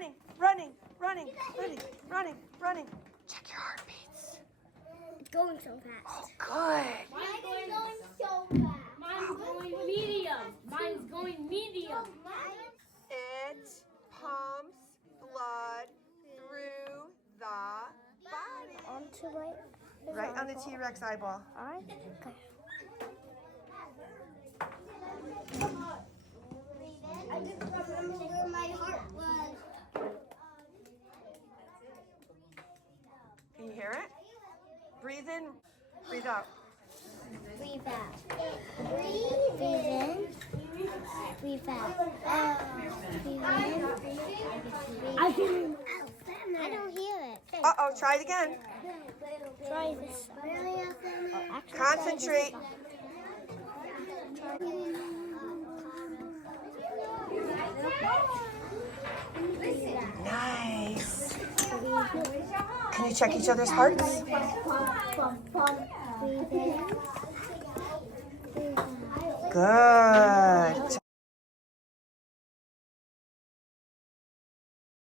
running, running, running, running, running, running. Check your heartbeats. It's going so fast. Oh, good. Mine's going so fast. Mine's going medium. Mine's going medium. It pumps blood through the body. Onto right. Right on the T-Rex eyeball. Alright. Okay. I just remember where my heart was. Can you hear it? Breathe in, breathe out. Breathe out. Breathe in. Breathe out. Breathe in. I don't hear it. Uh-oh, try it again. Try this. Concentrate. Nice. Can you check each other's hearts? Good.